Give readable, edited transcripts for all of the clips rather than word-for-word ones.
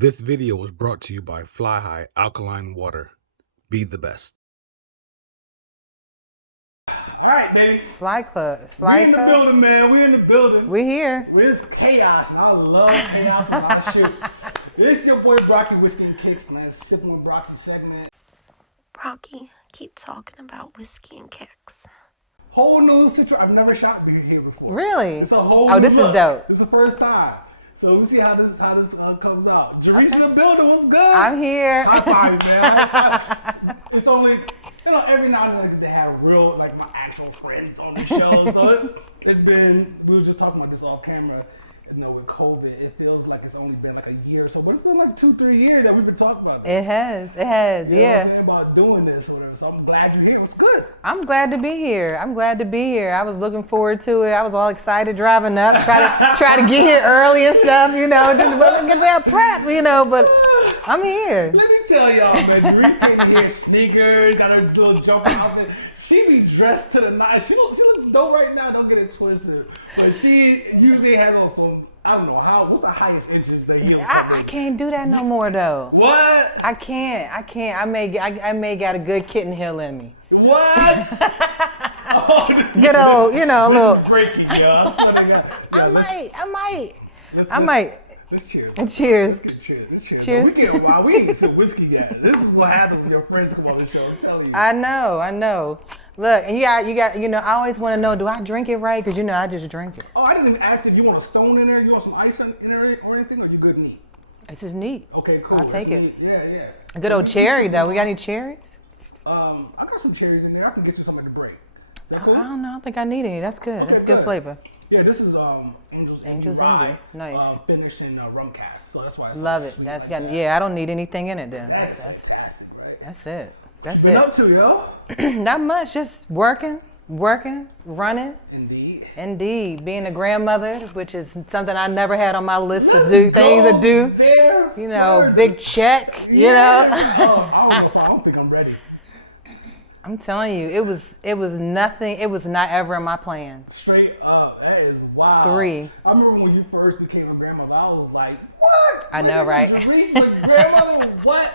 This video was brought to you by Fly High Alkaline Water. Be the best. All right, baby. Fly Club. We in the building, man. We in the building. We're here. It's chaos, and I love chaos and my shit. It's your boy Brocky, Whiskey and Kicks, man. Sipping with Brocky segment. Brocky, keep talking about whiskey and kicks. Whole new situation. I've never shot beer here before. Really? It's a whole. Oh, new this look. is dope. This is the first time. So we'll see how this comes out. Jerrise in the building. What's good? I'm here. High five, man. High five. It's only, every now and then they have real, like my actual friends on the show. So it's been, we were just talking about this off camera. With COVID, it feels like it's only been like a year or so, but it's been like 2-3 years that we've been talking about this. It has, you know what I'm saying, about doing this or whatever. So I'm glad you're here. It's good. I'm glad to be here. I was looking forward to it. I was all excited driving up, try to get here early and stuff, just get there prep, but I'm here. Let me tell y'all, man, Jerrise came here, sneakers, got her little jumping outfit. She be dressed to the nines. She looks dope right now. Don't get it twisted. But she usually has on some, I don't know, what's the highest inches that heels? I can't do that no more though. What? I can't. I may got a good kitten heel in me. What? Good old, a little. Breaking, y'all. I might. Let's cheers. Cheers. Let's get cheers. Let's cheers. Cheers. We get wild. We ain't some whiskey yet. This is what happens when your friends come on the show. I'm telling you. I know. Look, and you got, I always want to know, do I drink it right? Because I just drink it. Oh, I didn't even ask if you want a stone in there, you want some ice in there or anything, or you good neat? This is neat. Okay, cool. I'll take it. Neat. Yeah. A good old cherry though. We got any cherries? I got some cherries in there. I can get you some at the break. Cool? I don't know. I don't think I need any. That's good. Okay, That's good flavor. Yeah, this is Angel's Angel. Nice. Finished in rum cast, so that's why. Love it. That's got. Yeah, I don't need anything in it then. That's fantastic, right? That's it. That's What it. you up to, yo? Not much. Just working, running. Indeed. Being a grandmother, which is something I never had on my list to do. Things to do. There. Big check. Oh, I don't think I'm ready. I'm telling you, it was nothing. It was not ever in my plans. Straight up, that is wild. 3. I remember when you first became a grandmother, I was like, what? I know, right? Jerrise, like grandmother, what?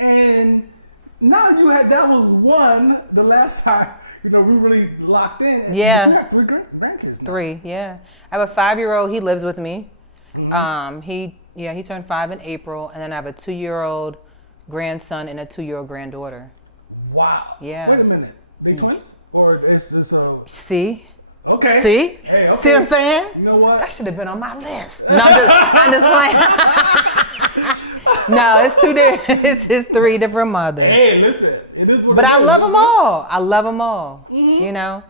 And now that was one, the last time, we really locked in. Yeah. You have 3 grandkids now. 3, yeah. I have a 5-year-old, he lives with me. Mm-hmm. He turned 5 in April, and then I have a 2-year-old grandson and a 2-year-old granddaughter. Wow. Yeah. Wait a minute. They twins? Or is this a... See? Okay. See? Hey, okay. See what I'm saying? You know what? That should have been on my list. No, I'm just playing. No, it's 2 different. It's 3 different mothers. Hey, listen. It is what but it I is. love them all. Mm-hmm.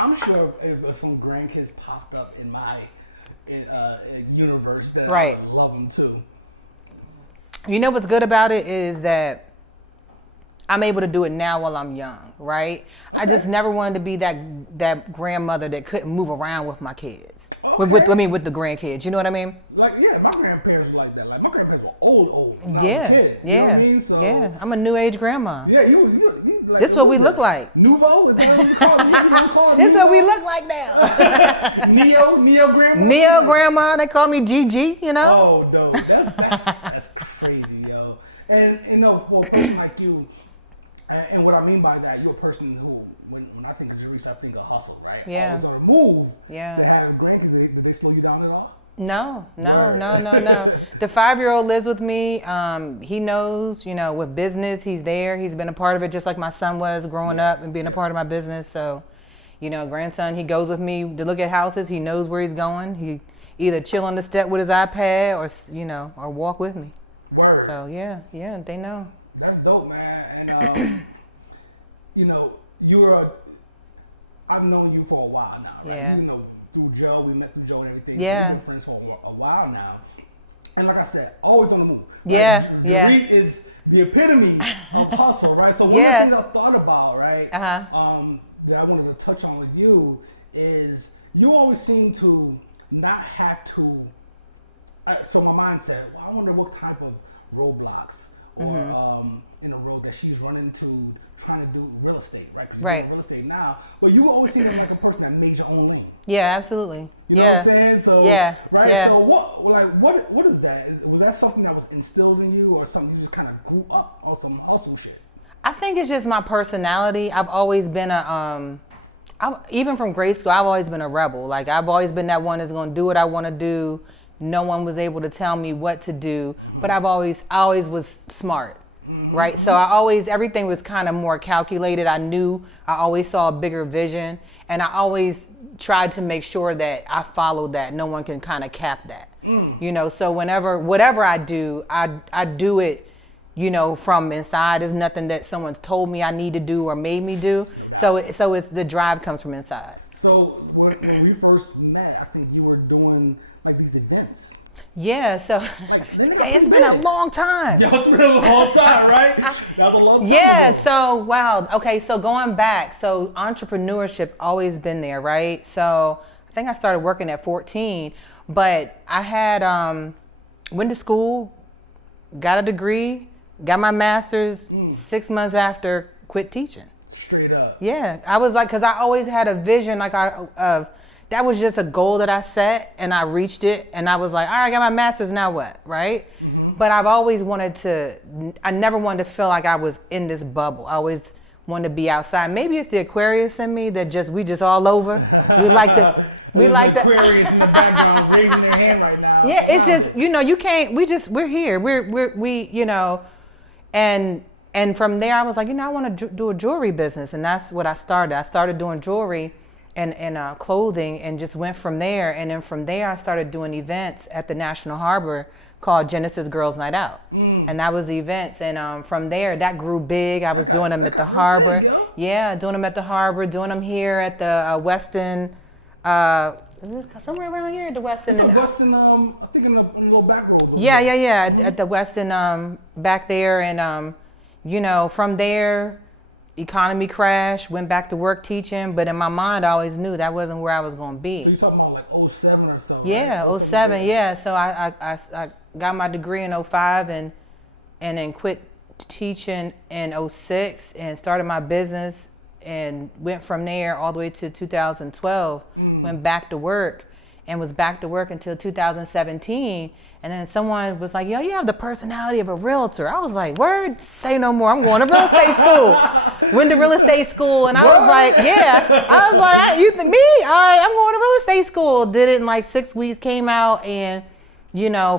I'm sure if some grandkids popped up in my universe, that right. I would love them too. You know what's good about it is that I'm able to do it now while I'm young, right? Okay. I just never wanted to be that grandmother that couldn't move around with my kids. Okay. With the grandkids. You know what I mean? Like, yeah, my grandparents were like that. Like, my grandparents were old. Yeah, I was a kid. yeah, you know what I mean? So, yeah. I'm a new age grandma. Yeah, you like, this is what we look like. Nouveau? Is that what you call it? This is what we look like now. Neo grandma? Neo grandma. They call me Gigi, Oh, no. That's crazy, yo. And, for a person like you, and what I mean by that, you're a person who, when I think of Jerrise, I think of hustle, right? Yeah. Always on the move. Yeah. To have grandkids, did they slow you down at all? No. The 5-year-old lives with me. He knows, with business, he's there. He's been a part of it just like my son was growing up and being a part of my business. So, grandson, he goes with me to look at houses. He knows where he's going. He either chill on the step with his iPad or walk with me. Word. So, yeah, they know. That's dope, man. And, I've known you for a while now. Right? Yeah. Through Joe, we met through Joe and everything. Yeah. We've been friends for a while now. And like I said, always on the move. Yeah, yeah. Jerrise is the epitome of hustle, right? So one yeah. of the things I thought about, right, that I wanted to touch on with you is you always seem to not have to, so my mind said, well, I wonder what type of roadblocks or in a road that she's running to trying to do real estate, right? 'Cause you're Right. doing real estate now, but you always seem like a person that made your own lane. Yeah, absolutely. You know yeah. what I'm saying? So Yeah. right. Yeah. So what is that? Was that something that was instilled in you, or something you just kind of grew up on some hustle shit? I think it's just my personality. I've always been even from grade school, I've always been a rebel. Like, I've always been that one that's going to do what I want to do. No one was able to tell me what to do, but I always was smart, right? So everything was kind of more calculated. I always saw a bigger vision, and I always tried to make sure that I followed that. No one can kind of cap that, so whatever I do, I do it, from inside. There's nothing that someone's told me I need to do or made me do. So it's the drive comes from inside. So when we first met, I think you were doing like these events. Yeah, so it's been a long time. Yeah, it's been a long time, right? That was a long time Yeah, ago. so wow. Okay, so going back, so entrepreneurship always been there, right? So I think I started working at 14, but I had went to school, got a degree, got my master's 6 months after, quit teaching. Straight up. Yeah, I was like, because I always had a vision, like that was just a goal that I set, and I reached it, and I was like, all right, I got my master's, now what, right? But I've always I never wanted to feel like I was in this bubble. I always wanted to be outside. Maybe it's the Aquarius in me that we just all over. We like the Aquarius in the background raising their hand right now. Yeah, it's just, you can't, we're here. And from there I was like, I want to do a jewelry business, and that's what I started. I started doing jewelry and clothing, and just went from there. And then from there I started doing events at the National Harbor called Genesis Girls Night Out. And that was the events. And from there, that grew big. I was doing them at the harbor. Yeah, doing them at the harbor, doing them here at the Westin, is it somewhere around here at the Westin? Westin, I think in the little back road. Yeah, at the Westin back there. And, from there, economy crashed, went back to work teaching. But in my mind, I always knew that wasn't where I was going to be. So you're talking about like 07 or so? Yeah, right? 07, yeah. So I got my degree in 05 and then quit teaching in 06 and started my business and went from there all the way to 2012, went back to work and was back to work until 2017. And then someone was like, yo, you have the personality of a realtor. I was like, word, say no more. I'm going to real estate school. Went to real estate school, and I was like, yeah. I was like, you think me? All right, I'm going to real estate school. Did it in like 6 weeks, came out, and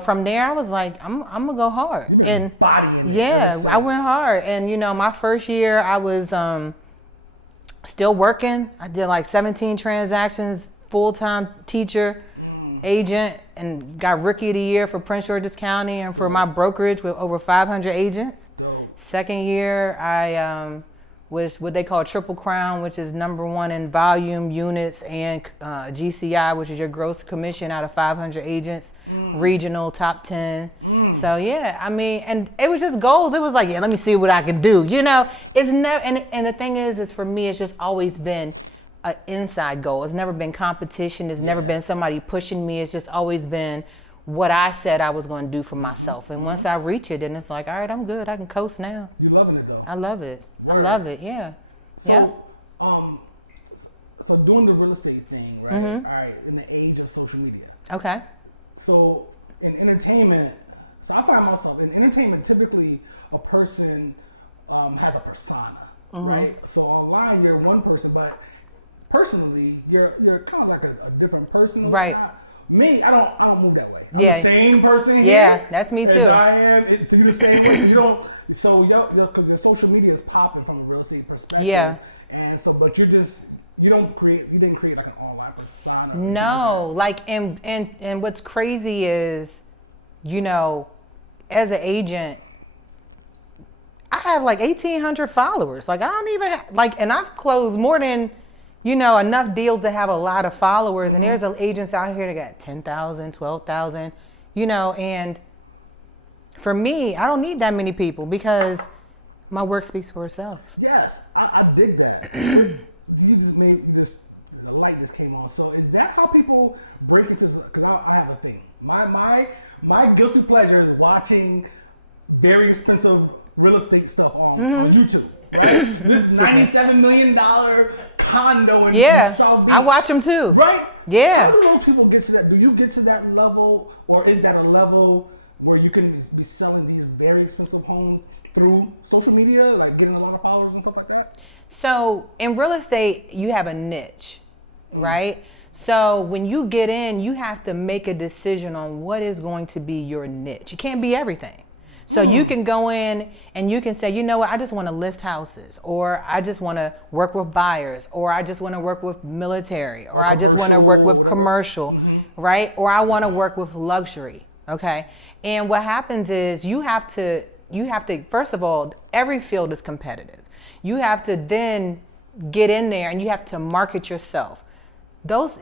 from there I was like, I'm gonna go hard. And yeah, I went hard. And my first year I was still working. I did like 17 transactions, full-time teacher, agent, and got Rookie of the Year for Prince George's County and for my brokerage with over 500 agents. Second year, I was what they call Triple Crown, which is #1 in volume, units, and GCI, which is your gross commission out of 500 agents, regional, top 10. So yeah, I mean, and it was just goals. It was like, yeah, let me see what I can do. It's never, and the thing is for me, it's just always been an inside goal. It's never been competition. It's never been somebody pushing me. It's just always been what I said I was going to do for myself. And once I reach it, then it's like, all right, I'm good. I can coast now. You're loving it though. I love it. Word. I love it. Yeah. So, yeah. So doing the real estate thing, right? Mm-hmm. All right, in the age of social media. Okay. So in entertainment, so I find myself in entertainment, typically a person has a persona, right? So online you're one person, but personally you're kind of like a different person. Right. Me, I don't move that way. I'm Yeah. the same person here. Yeah, that's me too. As I am. So you're the same way. You don't. So because your social media is popping from a real estate perspective. Yeah. And so, but you didn't create like an online persona. No, like and what's crazy is, as an agent, I have like 1,800 followers. Like I don't even and I've closed more than, enough deals to have a lot of followers. And there's agents out here that got 10,000, 12,000, and for me, I don't need that many people because my work speaks for itself. Yes, I dig that. You just made the light just came on. So is that how people break into? Because I have a thing. My guilty pleasure is watching very expensive real estate stuff on YouTube. Right? This $97 million condo in South Beach. I watch them too. Right? Yeah. How do those people get to that? Do you get to that level, or is that a level where you can be selling these very expensive homes through social media, like getting a lot of followers and stuff like that? So in real estate, you have a niche, right? So when you get in, you have to make a decision on what is going to be your niche. You can't be everything. So you can go in and you can say, you know what, I just want to list houses, or I just want to work with buyers, or I just want to work with military, or I just want to work with commercial, right? Or I want to work with luxury, okay? And what happens is you have to, first of all, every field is competitive. You have to then get in there and you have to market yourself.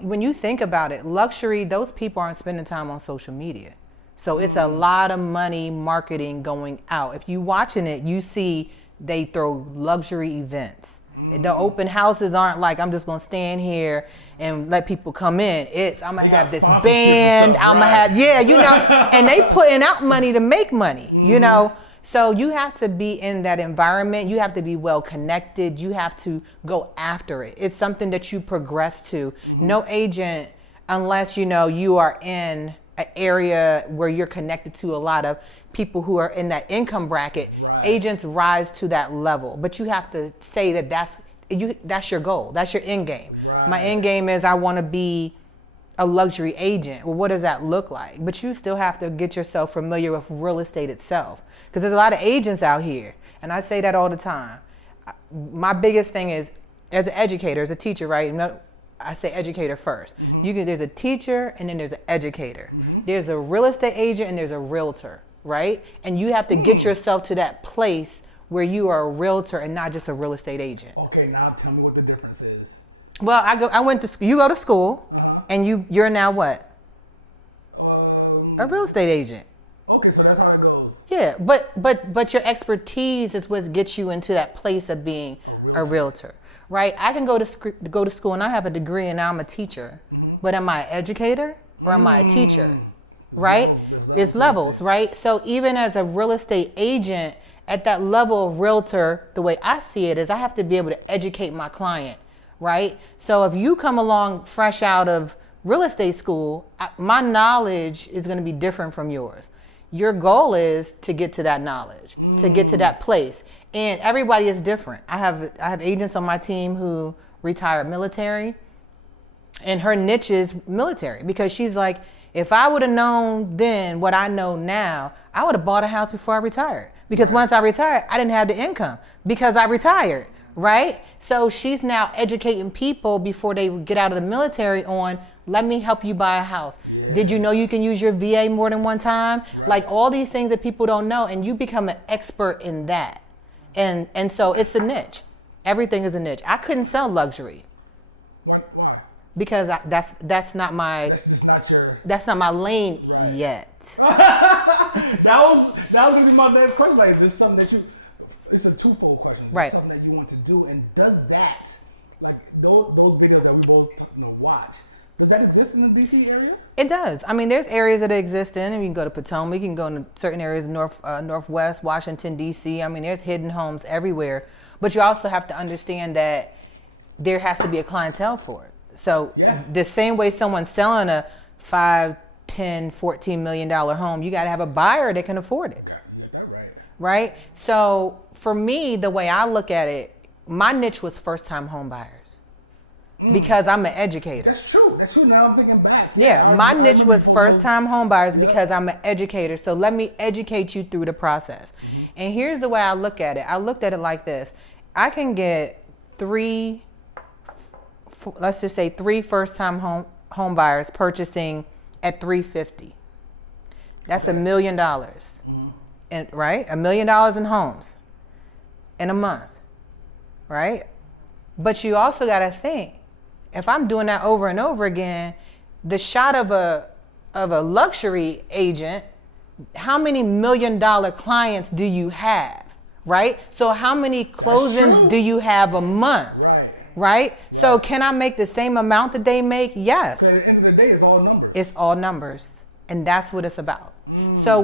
When you think about it, luxury, those people aren't spending time on social media. So it's a lot of money marketing going out. If you watching it, you see they throw luxury events. The open houses aren't like, I'm just going to stand here and let people come in. It's, I'm going to have this band. I'm going to have, and they putting out money to make money, you know. So you have to be in that environment. You have to be well connected. You have to go after it. It's something that you progress to. No agent, unless you are in an area where you're connected to a lot of people who are in that income bracket, agents rise to that level. But you have to say that's your goal. That's your end game. My end game is I want to be a luxury agent. Well, what does that look like? But you still have to get yourself familiar with real estate itself, because there's a lot of agents out here, and I say that all the time. My biggest thing is, as an educator, as a teacher, right? I say educator first. There's a teacher and then there's an educator. There's a real estate agent and there's a realtor, right? And you have to get yourself to that place where you are a realtor and not just a real estate agent. Okay, now tell me what the difference is. Well, I went to school. You go to school, and you're now what? A real estate agent. Okay, so that's how it goes. Yeah, but your expertise is what gets you into that place of being a realtor. Right? I can go to school and I have a degree and now I'm a teacher. But am I an educator or am I a teacher? Right? It's levels, right? So even as a real estate agent, at that level of realtor, the way I see it is I have to be able to educate my client, right? So if you come along fresh out of real estate school, my knowledge is going to be different from yours. Your goal is to get to that knowledge, to get to that place. And everybody is different. I have agents on my team who retired military, and her niche is military, because she's like, if I would have known then what I know now, I would have bought a house before I retired. Because once I retired, I didn't have the income because I retired, right? So she's now educating people before they get out of the military on, let me help you buy a house. Did you know you can use your VA more than one time? Like all these things that people don't know, and you become an expert in that. And so it's a niche. Everything is a niche. I couldn't sell luxury. Why? Because that's not my. That's just not your. That's not my lane yet. that was gonna be my next question. Like, is this something that you? It's a twofold question. Is it something that you want to do, and does that, like those videos that we both watch, does that exist in the DC area? It does. I mean, there's areas that exist in, and you can go to Potomac, you can go into certain areas northwest Washington D.C. I mean, there's hidden homes everywhere, but you also have to understand that there has to be a clientele for it. So the same way someone's selling a $5, $10, $14 million home, you got to have a buyer that can afford it. Yeah, that's right. Right? So for me, the way I look at it, my niche was first-time home buyers. Because I'm an educator. That's true. Now I'm thinking back. Yeah, my niche was first-time home buyers because I'm an educator. So let me educate you through the process. And here's the way I look at it. I looked at it like this. I can get three first-time home buyers purchasing at $350. That's $1 million. And right? $1 million in homes in a month. Right? But you also got to think, if I'm doing that over and over again, the shot of a luxury agent, how many $1 million clients do you have, right? So how many closings do you have a month, right? So can I make the same amount that they make? Yes. At the end of the day, it's all numbers. It's all numbers, and that's what it's about. So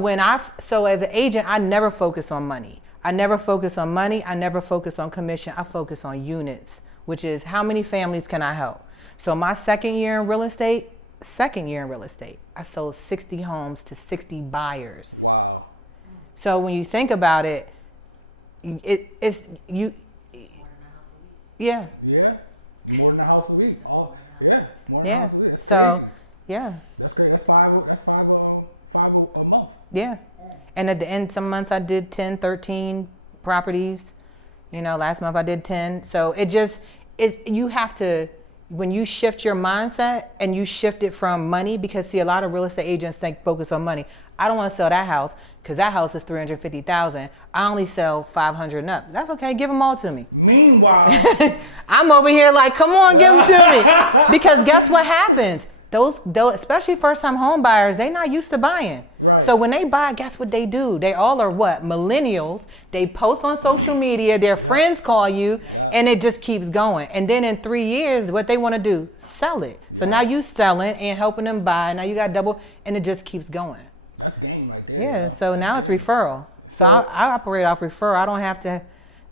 so as an agent, I never focus on money. I never focus on money. I never focus on commission. I focus on units, which is how many families can I help? So my second year in real estate, I sold 60 homes to 60 buyers. Wow. So when you think about it, it's you. Yeah. Yeah. More than a house a week. Yeah. More than a Yeah. house a week. That's So, crazy. yeah. That's great. That's five a month. Yeah. And at the end, some months I did 10, 13 properties. You know, last month I did 10. So you have to, when you shift your mindset and you shift it from money, because see, a lot of real estate agents focus on money. I don't want to sell that house because that house is $350,000. I only sell 500 and up. That's okay. Give them all to me. Meanwhile, I'm over here like, come on, give them to me. Because guess what happens? Those, especially first-time home buyers, they not used to buying. Right. So when they buy, guess what they do? They all are what? Millennials. They post on social media. Their friends call you, and it just keeps going. And then in 3 years, what they want to do? Sell it. So now you selling and helping them buy. Now you got double, and it just keeps going. that's game right there. Yeah. So now it's referral. So I operate off referral. I don't have to.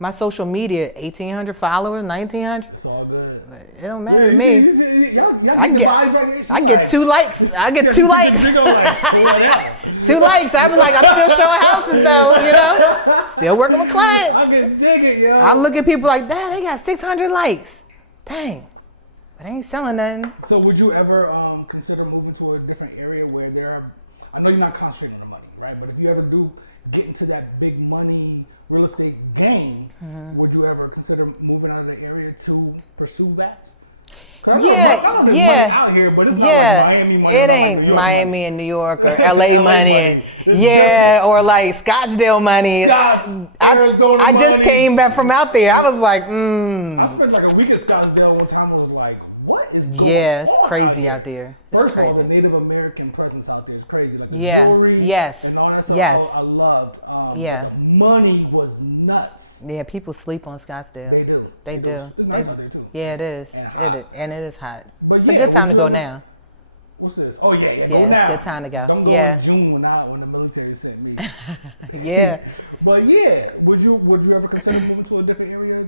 My social media, 1,800 followers, 1,900. It's all good. It don't matter to me. I I get 2 likes. I get 2 likes. 2 likes. I be like, I'm still showing houses though, you know? Still working with clients. I can dig it, yo. I look at people like, Dad, they got 600 likes. Dang. But they ain't selling nothing. So would you ever consider moving to a different area where there are, I know you're not concentrating on the money, right? But if you ever do get into that big money real estate game, would you ever consider moving out of the area to pursue that? I know there's money out here, but it's not like Miami money. It ain't Miami and New York or LA money. Yeah, or like Scottsdale money. I just came back from out there. I was like, I spent like a week at Scottsdale one time. I was like, what is going on? Yeah, it's crazy out there. It's First crazy. of all, the Native American presence out there is crazy. Like the Yeah. jewelry Yes. and all that stuff. Yes. I loved. Yeah. The money was nuts. Yeah, people sleep on Scottsdale. They do. They do. It's nice out there too. Yeah, it is. And hot. And it is hot. But It's a yeah, good time to would go you now. What's this? Oh yeah, Yeah, go it's now. a good time to go. Don't go Yeah. in June when the military sent me. Yeah. But yeah, would you ever consider moving to a different area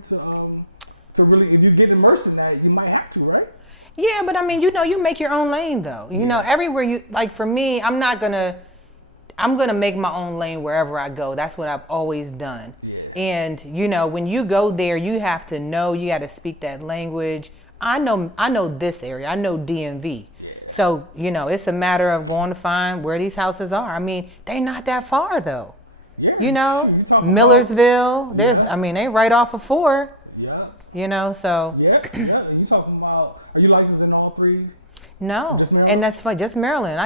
to really, if you get immersed in that, you might have to, right? Yeah, but I mean, you know, you make your own lane though. You know, everywhere you, like for me, I'm gonna make my own lane wherever I go. That's what I've always done. Yeah. And you know, when you go there, you have to know, you got to speak that language. I know this area. I know DMV. So, you know, it's a matter of going to find where these houses are. I mean, they not that far though. Yeah. You know, Millersville, I mean, they right off of 4. Yeah. You know, so. Yeah. And you talking about, are you licensed in all 3? No, and that's fine. Just Maryland.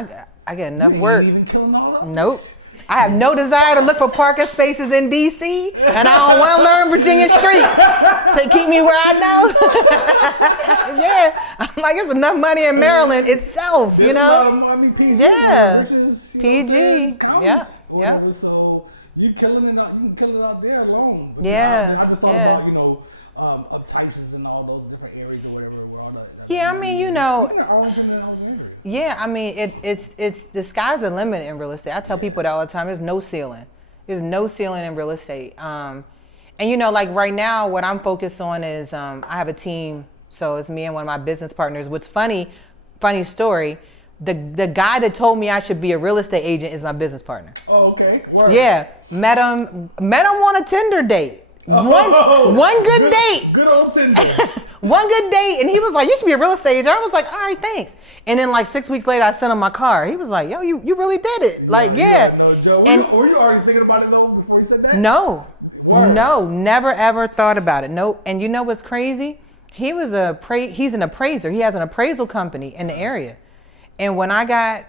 I get enough You work. ain't even killing all those? Nope. I have no desire to look for parking spaces in DC, and I don't want to learn Virginia streets to keep me where I know. Yeah, I'm like, it's enough money in Maryland itself, you There's know. a lot of money, PG, Yeah. riches, PG. Yeah. Yeah. So you can kill it out there alone. But Yeah. I just thought Yeah. about, you know, of Tyson's and all those different areas or whatever. Yeah, I mean, you know. Arlington and Alexandria. Yeah, I mean, it's the sky's the limit in real estate. I tell people that all the time. There's no ceiling. There's no ceiling in real estate. And you know, like right now, what I'm focused on is I have a team. So it's me and one of my business partners. What's funny story. The guy that told me I should be a real estate agent is my business partner. Oh, okay. Word. Yeah, met him on a Tinder date. One good date. Good old Tinder. One good date, and he was like, "You should be a real estate agent." I was like, "All right, thanks." And then like 6 weeks later, I sent him my car. He was like, "Yo, you really did it." Like, yeah. No joke. Were you already thinking about it though before he said that? No. Word. No, never ever thought about it. Nope. And you know what's crazy? He's an appraiser. He has an appraisal company in the area. And when I got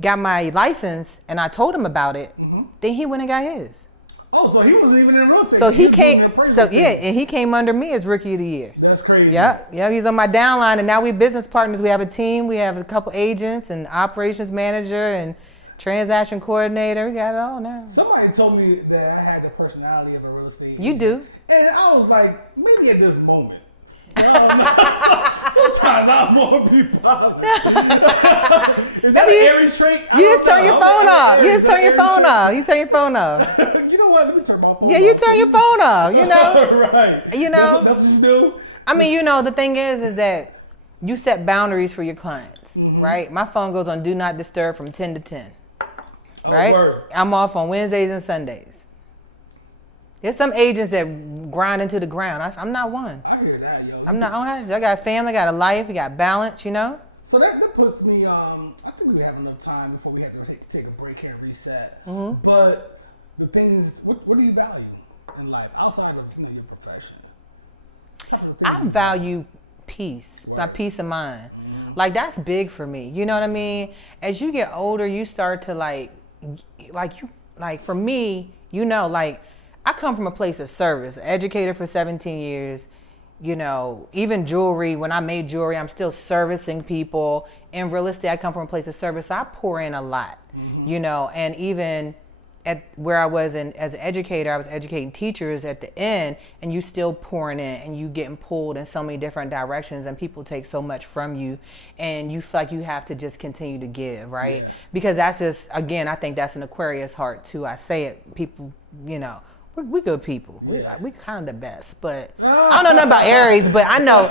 got my license and I told him about it, then he went and got his. Oh, so he wasn't even in real estate. So he came. So yeah, and he came under me as Rookie of the Year. That's crazy. Yeah. He's on my downline, and now we business partners. We have a team. We have a couple agents and operations manager and transaction coordinator. We got it all now. Somebody told me that I had the personality of a real estate agent. You do. And I was like, maybe at this moment. Sometimes I want to be bothered. Is that an Aries trait? You just turn your phone off. You just turn your phone off. You turn your phone off. You know what? Let me turn my phone off. Yeah, you turn your phone off, you know? Right. You know? That's what you do? I mean, you know, the thing is that you set boundaries for your clients, right? My phone goes on Do Not Disturb from 10 to 10, right? Word. I'm off on Wednesdays and Sundays. There's some agents that grind into the ground. I'm not one. I hear that, yo. I'm not. I got family, got a life, I got balance, you know? So that puts me, I think we have enough time before we have to take a break here and reset. Mm-hmm. But the thing is, what do you value in life outside of your profession? I value peace, my peace of mind. Mm-hmm. Like, that's big for me. You know what I mean? As you get older, you start to like for me, you know, like, I come from a place of service, educator for 17 years, you know, even jewelry. When I made jewelry, I'm still servicing people. In real estate, I come from a place of service. I pour in a lot, you know, and even at where I was as an educator, I was educating teachers at the end, and you still pouring in and you getting pulled in so many different directions, and people take so much from you, and you feel like you have to just continue to give, right? Yeah. Because that's just, again, I think that's an Aquarius heart too. I say it, people, you know, we good people. We kind of the best, but I don't know nothing about Aries, but I know.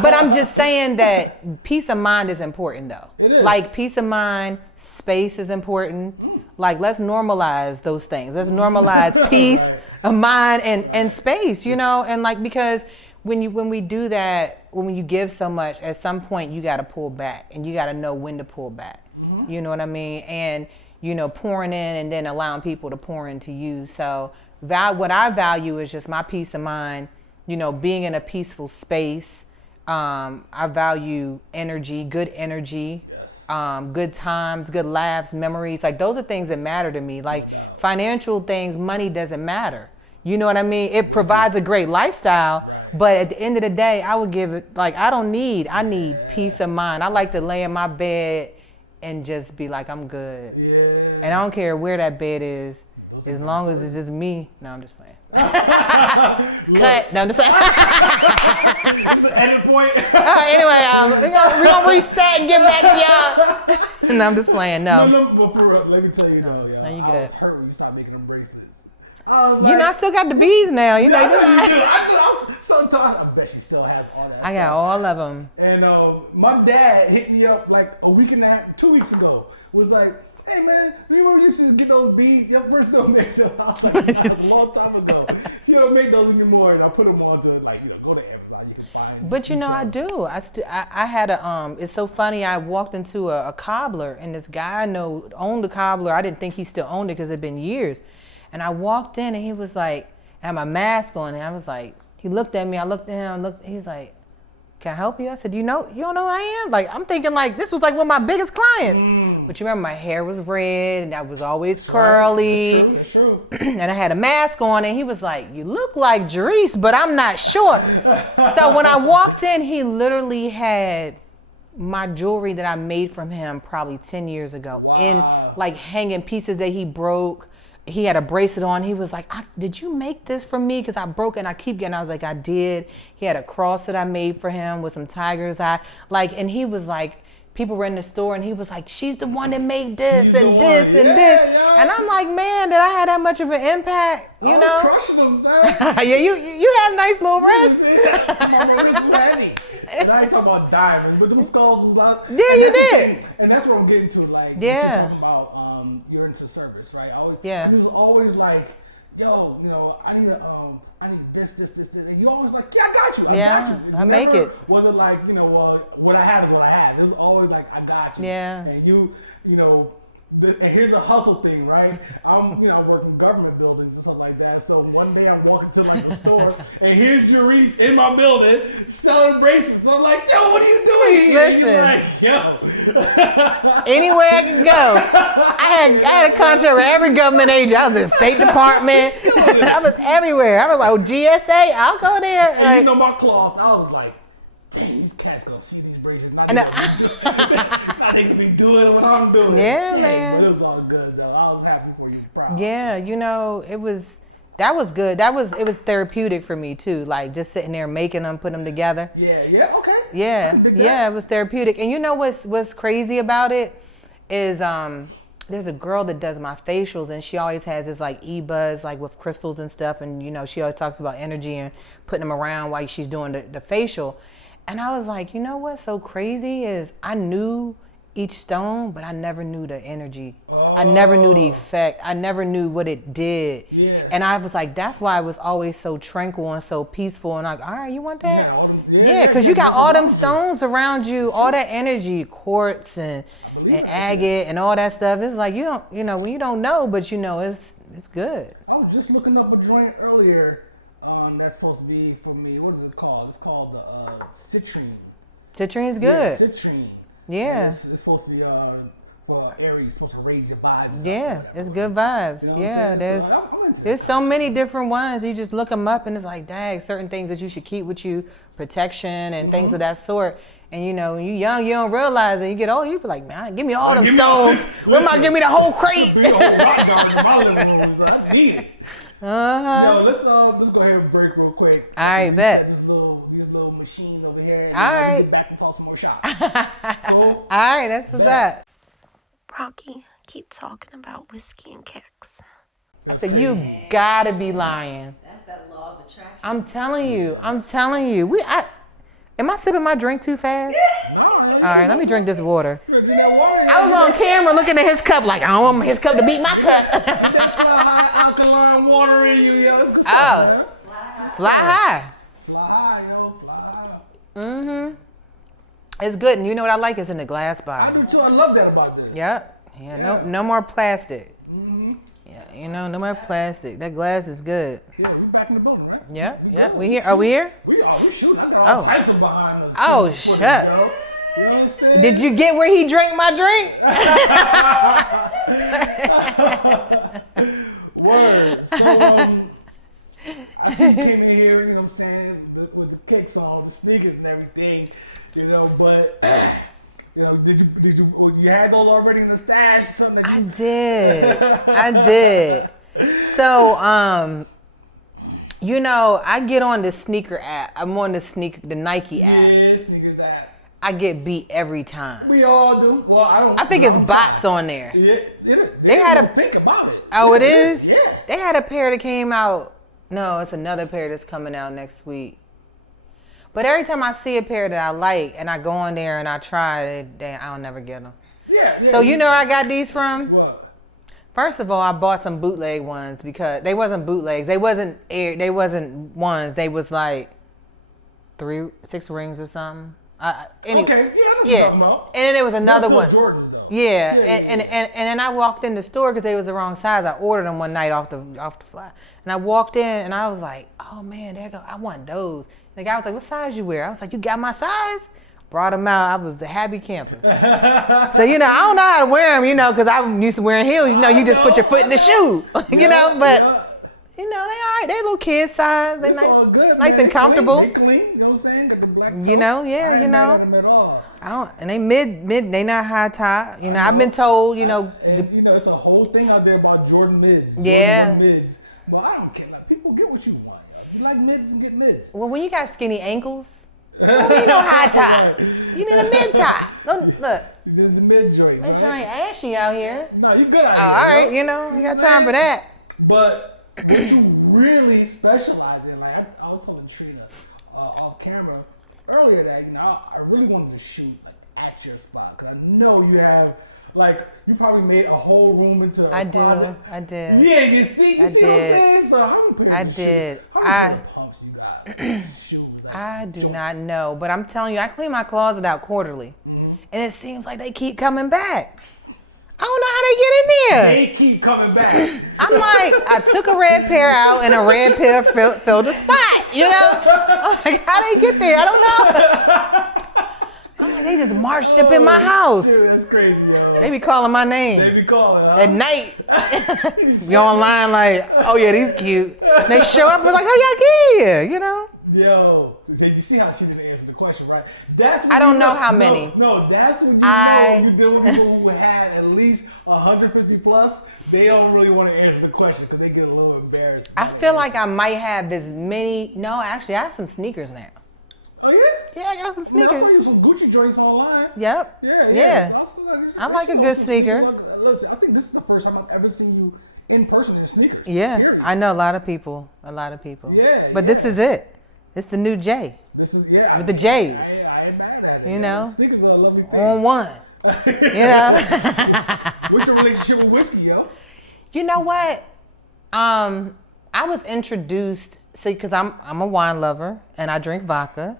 But I'm just saying that peace of mind is important, though. It is. Like, peace of mind, space is important. Like, let's normalize those things. Let's normalize peace of mind and space, you know? And like, because when we do that, when you give so much, at some point you got to pull back, and you got to know when to pull back. You know what I mean? And, you know, pouring in and then allowing people to pour into you. So what I value is just my peace of mind, you know, being in a peaceful space. I value energy, good energy, good times, good laughs, memories. Like, those are things that matter to me. Like, financial things, money doesn't matter. You know what I mean? It provides a great lifestyle, but at the end of the day, I would give it, like, I need peace of mind. I like to lay in my bed and just be like, I'm good. Yeah. And I don't care where that bed is, as long as it's just me. No, I'm just playing. Cut. No, I'm just saying. Edit point. Anyway, we're going to reset and get back to y'all. No, I'm just playing. No. No, but for real, let me tell you, no, yo, no, you I was hurt when you stopped making them bracelets. You know, I still got the bees now. You know, I do. Sometimes I bet she still has all that. I got all of them. And my dad hit me up like a week and a half, 2 weeks ago. Was like, hey man, remember you used to get those beads? Your first still make them. I was like, a long time ago. She don't make those anymore, and I put them on to, like, you know, go to Amazon, you can find them. But you know, I do. I had a it's so funny. I walked into a cobbler, and this guy I know owned the cobbler. I didn't think he still owned it because it'd been years. And I walked in, and he was like, I had my mask on, and I was like, he looked at me. I looked at him. He's like, can I help you? I said, you don't know who I am? Like, I'm thinking, like, this was like one of my biggest clients. But you remember, my hair was red, and I was always curly. True. And I had a mask on, and he was like, you look like Jerrise, but I'm not sure. So when I walked in, he literally had my jewelry that I made from him probably 10 years ago in, like, hanging pieces that he broke. He had a bracelet on. He was like, did you make this for me? Because I broke it and I keep getting. I was like, I did. He had a cross that I made for him with some tiger's eye. Like, and he was like, people were in the store, and he was like, she's the one that made this and this and this. Yeah. And I'm like, man, did I have that much of an impact? You know? Crushing them, son. Yeah, you had a nice little wrist. My wrist is heavy. And I ain't talking about diamonds, but them skulls is not. Yeah, you did. And that's what I'm getting to. Like, yeah. Talking about you're into service, right? Yeah. He was always like, yo, you know, I need this, and you always like, yeah, I got you. I got you. I make it. Wasn't like, you know, what I have is what I have. It was always like, I got you. Yeah. And you know. And here's a hustle thing, right? I'm, you know, working government buildings and stuff like that. So one day I'm walking to like the store, and here's Jerrise in my building selling bracelets. And I'm like, yo, what are you doing here? Listen, like, yo. Anywhere I can go. I had a contract with every government agency. I was in the State Department. I was everywhere. I was like, oh, GSA, I'll go there. And like, you know my cloth. I was like, dang, these cats gonna see these bracelets. Not they can be doing what I'm doing. Yeah, dang, man. But it was all good though. I was happy for you. Proud. Yeah, you know, it was That was good. It was therapeutic for me too. Like just sitting there making them, putting them together. Yeah, okay. Yeah, it was therapeutic. And you know what's crazy about it is there's a girl that does my facials, and she always has this like e-buzz like with crystals and stuff, and you know she always talks about energy and putting them around while she's doing the facial. And I was like, you know what's so crazy is I knew each stone, but I never knew the energy. I never knew the effect. I never knew what it did. Yeah. And I was like, that's why it was always so tranquil and so peaceful. And like, all right, you want that? Yeah, because you got all them stones around you, all that energy, quartz and agate and all that stuff. It's like, you don't, you know, when you don't know, but you know, it's good. I was just looking up a joint earlier that's supposed to be for me. What is it called? It's called the citrine. Citrine's good. Yeah, citrine. Yeah. It's supposed to be for Aries. It's supposed to raise your vibes. Yeah, it's good vibes. You know yeah, there's so many different ones. You just look them up and it's like, dang, certain things that you should keep with you, protection and things of that sort. And you know, when you young, you don't realize it. You get older, you be like, man, give me all them stones. Give me the whole crate. Big old rock garden in my living room. I need it. Yo, let's go ahead and break real quick. All right, bet. These little machines over here. All right. Get back and talk some more shots. All right, that's what's up. Brocky, keep talking about whiskey and kicks. I said, you gotta be lying. That's that law of attraction. I'm telling you. Am I sipping my drink too fast? No, All right, let me drink this water. Drinking that water. I was on camera looking at his cup like, I don't want his cup to beat my cup. High alkaline water in you, yo. Let's go. Oh. Fly high. Fly high, yo. Fly high. Mm-hmm. It's good, and you know what I like? It's in the glass I bottle. do too. I love that about this. Yep. Yeah. No more plastic. Mm-hmm. Yeah. You know, no more plastic. That glass is good. Yeah, we back in the building, right? Yeah. Yeah. We here? Are we here? We shooting. I got all types of behind us. Oh, Footage, shucks. yo. You know what I'm saying? Did you get where he drank my drink? Word. So, I see you came in here, you know what I'm saying, with the cakes on, the sneakers and everything, you know, but, you know, did you had those already in the stash? Something I did. So, you know, I get on the sneaker app. I'm on the Nike app. Yeah, sneakers app. I get beat every time. We all do. Well, I think it's bots on there. Yeah, They had didn't think about it. Oh, it is? Yeah. They had a pair that came out. No, it's another pair that's coming out next week. But every time I see a pair that I like and I go on there and I try it, I'll never get them. Yeah. So you know where I got these from? What? First of all, I bought some bootleg ones because they wasn't bootlegs. They wasn't ones. They was like 6 rings or something. Anyway, Okay, yeah, that's what yeah. I'm talking about. And then there was another one. Still Jordans, though. Yeah, and then I walked in the store because they was the wrong size. I ordered them one night off the fly, and I walked in and I was like, oh man, there you go. I want those. The guy was like, what size you wear? I was like, you got my size? Brought them out. I was the happy camper. So you know, I don't know how to wear them, you know, because I'm used to wearing heels. You know, you just put your foot in the shoe, you know. But you know, they all right. They little kid size. They nice, all good, nice man. and comfortable. They clean, you know what I'm saying? Got the black You know, yeah, I ain't you mad know. at them at all. I don't, and they mid, they not high top. You know, I've been told, you know. And, you know, it's a whole thing out there about Jordan mids. Yeah. Jordan mids. Well, I don't care. Like, people get what you want. You like mids and get mids. Well, when you got skinny ankles, you don't need no high top. You need a mid top. Look, The mid joints. make sure I ain't ashy out here. No, you good out Oh, here. all right, bro. you know, you got time for that. But what you really specialize in, like I was telling Trina off camera earlier that, you know, I really wanted to shoot like, at your spot because I know you have, like, you probably made a whole room into a I closet. did. Yeah, you see what I'm saying? So how many pairs I of shoes? did. How many pair of pumps you got? Shoes. Like, I do joints? not know, but I'm telling you, I clean my closet out quarterly, and it seems like they keep coming back. I don't know how they get in there. They keep coming back. I'm like, I took a red pair out and a red pair filled the spot, you know? I'm like, how they get there? I don't know. I'm like, they just marched up in my house. Shit, that's crazy, yo. They be calling my name. They be calling, huh? At night. You online like, oh yeah, these cute. They show up and be like, oh, y'all get here, you know? Yo, so you see how she didn't answer the question, right? That's when I don't you know how many. No, that's when you know you're dealing with people who had at least 150 plus, they don't really want to answer the question because they get a little embarrassed. I feel like I might have as many. No, actually, I have some sneakers now. Oh yeah? Yeah, I got some I sneakers. saw you some Gucci joints online. Yep. Yeah. I like a good sneaker. Listen, I think this is the first time I've ever seen you in person in sneakers. Yeah, period. I know a lot of people. Yeah. But this is it. It's the new J. This is With the J's. I ain't mad at it. You know? Sneakers are a lovely thing. On one. You know? What's your relationship with whiskey, yo? You know what? I was introduced, because I'm a wine lover and I drink vodka.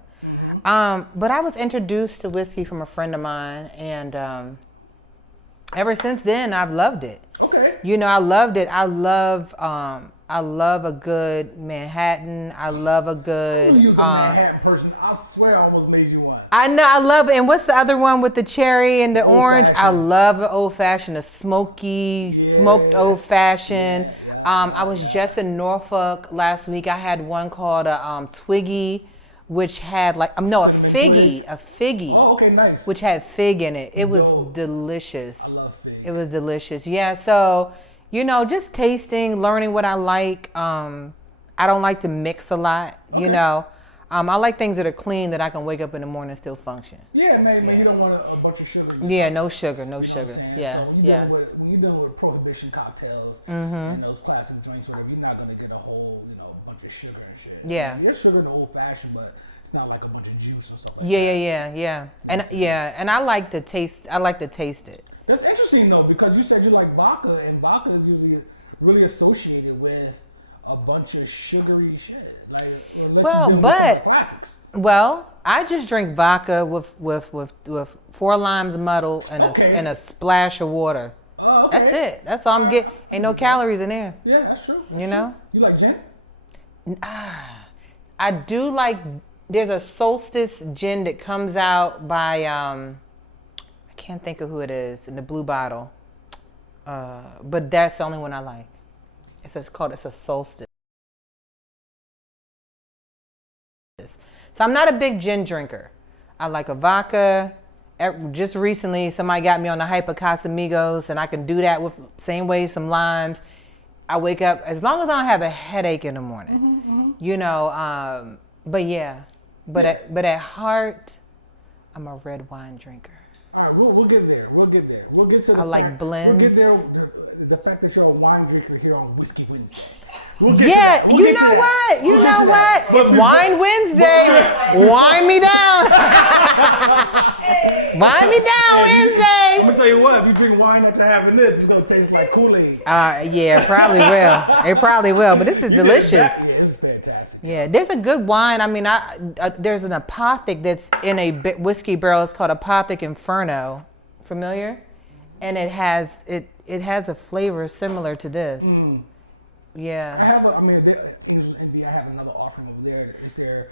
But I was introduced to whiskey from a friend of mine, and ever since then I've loved it. Okay. You know, I loved it. I love a good Manhattan. I love a good. You a Manhattan person. I swear I almost made you one. I know. I love it. And what's the other one with the cherry and the orange? I love an old fashioned, a smoky, smoked old fashioned. I was just in Norfolk last week. I had one called a Twiggy, which had like a figgy. Oh, okay, nice. Which had fig in it. It was delicious. I love fig. It was delicious. Yeah. So, you know, just tasting, learning what I like. I don't like to mix a lot. You know, I like things that are clean that I can wake up in the morning and still function. Yeah, man. You don't want a bunch of sugar. Yeah, no sugar, no You know sugar. what I'm saying? Yeah, So yeah. When you're dealing with prohibition cocktails and those classic joints, whatever, you're not gonna get a whole, bunch of sugar and shit. Yeah. There's sugar in the old fashioned, but it's not like a bunch of juice or something. Yeah. And I like to taste. I like to taste it. That's interesting though, because you said you like vodka, and vodka is usually really associated with a bunch of sugary shit. Like, classics. Well, I just drink vodka with 4 limes muddle and a splash of water. Oh, okay. That's it. That's all I'm getting. Ain't no calories in there. Yeah, that's true. You know? You like gin? I do like. There's a Solstice gin that comes out by I can't think of who it is in the blue bottle, but that's the only one I like. It's a Solstice. So I'm not a big gin drinker. I like a vodka. Just recently, somebody got me on the hype of Casamigos, and I can do that with same way some limes. I wake up as long as I don't have a headache in the morning, you know. But yeah, but at heart, I'm a red wine drinker. All right, we'll get there. We'll get to. I like blends. We'll get there. The fact that you're a wine drinker here on Whiskey Wednesday. You know what? It's Wine Wednesday. Wine me down. Wine me down Wednesday. I'm gonna tell you what. If you drink wine after having this, it's gonna taste like Kool-Aid. Yeah, probably will. It probably will. But this is delicious. Yeah, it's fantastic. Yeah, there's a good wine. I mean, there's an apothic that's in a whiskey barrel. It's called Apothic Inferno. Familiar? And it has a flavor similar to this. Yeah. I have Angels Envy. I have another offering over there. It's their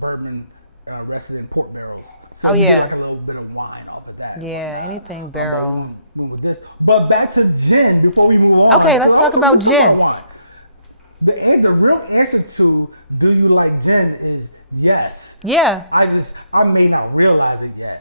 bourbon resident port barrels. So Oh yeah. Like a little bit of wine off of that. Yeah, anything barrel. With this, but back to gin before we move on. Okay, let's talk about gin. The real answer to do you like gin is yes. Yeah. I may not realize it yet.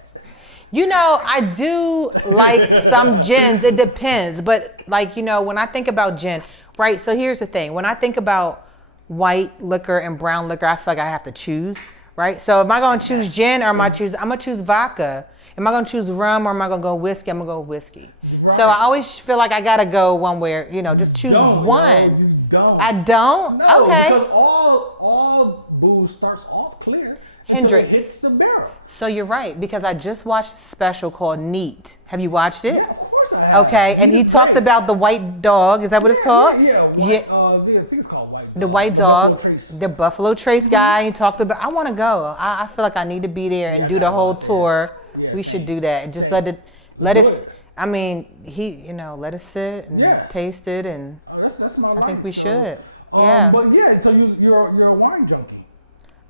You know, I do like some gins. It depends. But like, you know, when I think about gin, right? So here's the thing. When I think about white liquor and brown liquor, I feel like I have to choose, right? So am I going to choose gin or I'm going to choose vodka? Am I going to choose rum or am I going to go whiskey? I'm going to go whiskey. Right. So I always feel like I got to go one where, just choose one. You don't. I don't? No, okay. Because all booze starts off clear. Hendrix. Until it hits the barrel. So you're right, because I just watched a special called Neat. Have you watched it? Yeah, of course I have. Okay, and he talked about the white dog. Is that what it's called? Yeah. I think it's called white dog. The white dog, the Buffalo Trace guy. He talked about. I want to go. I feel like I need to be there and do the whole tour. Yeah, we should do that and just let us. I mean, let us sit and taste it, and that's my I think we should. But yeah, so you're a wine junkie.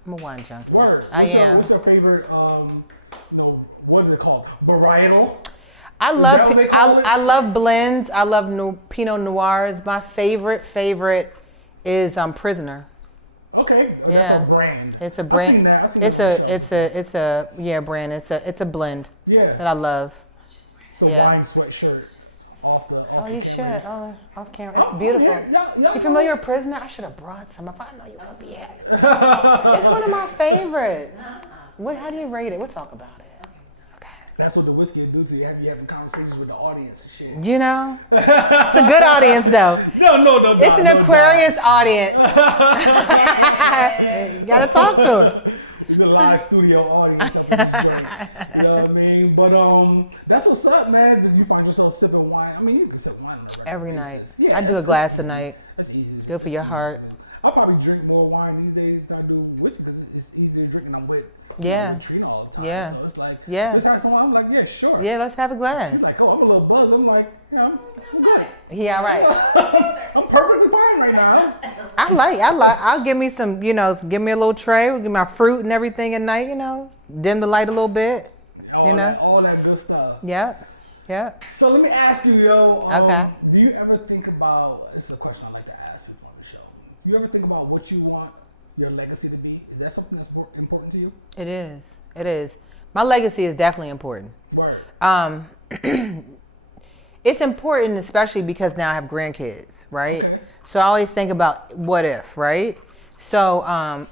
I'm a wine junkie. Word. I am. What's your favorite? What is it called? Varietal. I love blends. I love Pinot Noirs. My favorite is Prisoner. Okay. Yeah. That's a brand. It's a brand. I've seen that. It's a brand. It's a blend. Yeah. That I love. Some yeah. wine sweatshirts. Oh, you should. Oh, off camera. It's Oh, beautiful. yeah, You familiar with Prisoner? I should have brought some. If I know you would be at it. It's one of my favorites. How do you rate it? We'll talk about it. Okay. That's what the whiskey will do to you. You having conversations with the audience and shit. You know? It's a good audience, though. No. It's an Aquarius audience. You gotta talk to her. The live studio audience. You know what I mean? But that's what's up, man. If you find yourself sipping wine, I mean, you can sip wine on a regular Every basis. night. Yeah, I do a glass a night. That's easy. Good for your heart. I'll probably drink more wine these days than I do whiskey because it's easier drinking. I'm with Yeah. Trina all the time. Yeah. So it's like, Yeah. let's have some wine. I'm like, yeah, sure. Yeah, let's have a She's glass. like, oh, I'm a little buzzed. I'm like, yeah, I'm good. He all right. I'm perfectly fine right now. I'll give me some, give me a little tray, give me my fruit and everything at night, dim the light a little bit, All that good stuff. Yep. So let me ask you, yo. Okay. Do you ever think about, this is a question I like to ask people on the show. Do you ever think about what you want your legacy to be? Is that something that's important to you? It is. My legacy is definitely important. Word. It's important, especially because now I have grandkids, right? Okay. So I always think about what if, right? So I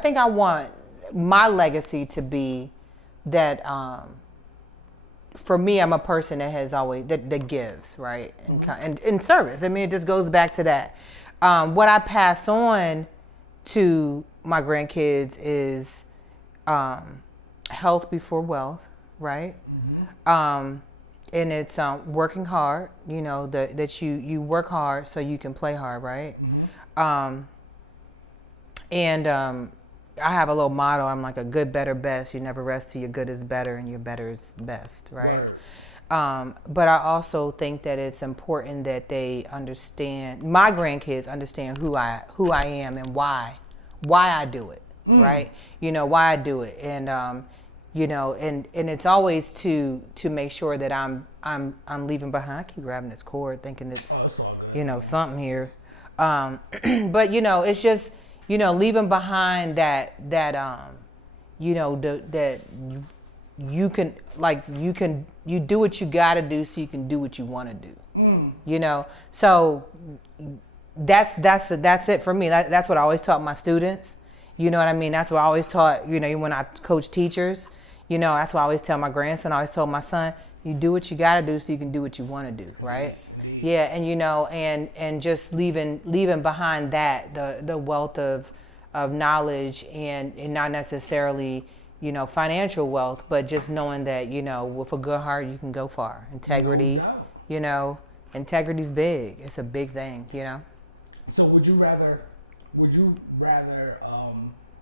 think I want my legacy to be that, for me, I'm a person that has always, that gives, right? And in service. I mean, it just goes back to that. What I pass on to my grandkids is health before wealth, right? Mm-hmm. And it's working hard, that you work hard so you can play hard, right? Mm-hmm. And I have a little motto. I'm like, a good, better, best. You never rest till your good is better and your better is best, right? But I also think that it's important that they understand, my grandkids understand who I am and why I do it, right? Why I do it, and and it's always to make sure that I'm leaving behind. I keep grabbing this cord, thinking it's something here, but it's just leaving behind that you do what you got to do so you can do what you want to do. So that's it for me. That's what I always taught my students. You know what I mean? That's what I always taught, when I coach teachers. That's what I always tell my grandson. I always told my son, you do what you got to do so you can do what you want to do, right? Yeah, and and just leaving behind that the wealth of knowledge and not necessarily financial wealth, but just knowing that with a good heart you can go far. Integrity, integrity's big. It's a big thing, So would you rather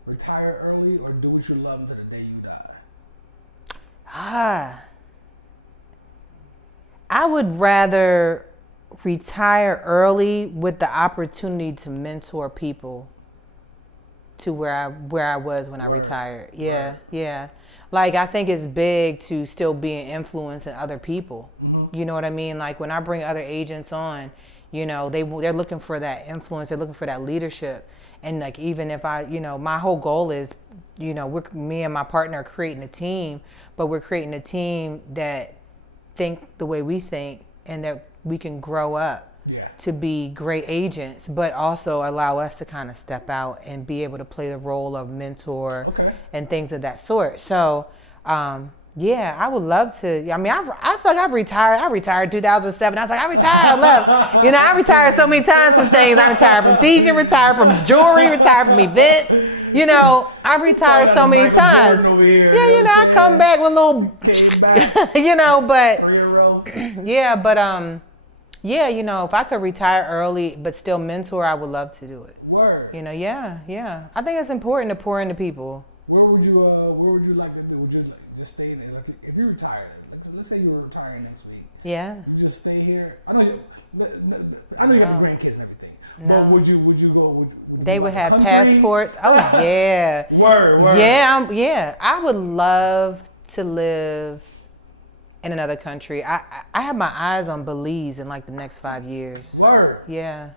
retire early or do what you love until the day you die? I would rather retire early with the opportunity to mentor people to where I was when I retired. Yeah. Like, I think it's big to still be an influence in other people. Mm-hmm. You know what I mean? Like, when I bring other agents on, they're looking for that influence. They're looking for that leadership. And like, even if my whole goal is, me and my partner are creating a team, but we're creating a team that think the way we think and that we can grow up to be great agents, but also allow us to kind of step out and be able to play the role of mentor and things of that sort. So, I would love to. I mean, I feel like I retired 2007. I was like, I love. I retired so many times from things. I retired from teaching, retired from jewelry, retired from events. I retired so many times. I come back with a little, if I could retire early but still mentor, I would love to do it. Word. Yeah. I think it's important to pour into people. Where would you like to do? Would you just stay there? Like, if you retired, let's say you were retiring next week. Yeah. You just stay here. I know you got the grandkids and everything. No. But would you go? They would have passports. Oh yeah. Word. Yeah. I would love to live in another country. I have my eyes on Belize in like the next 5 years. Word. Yeah.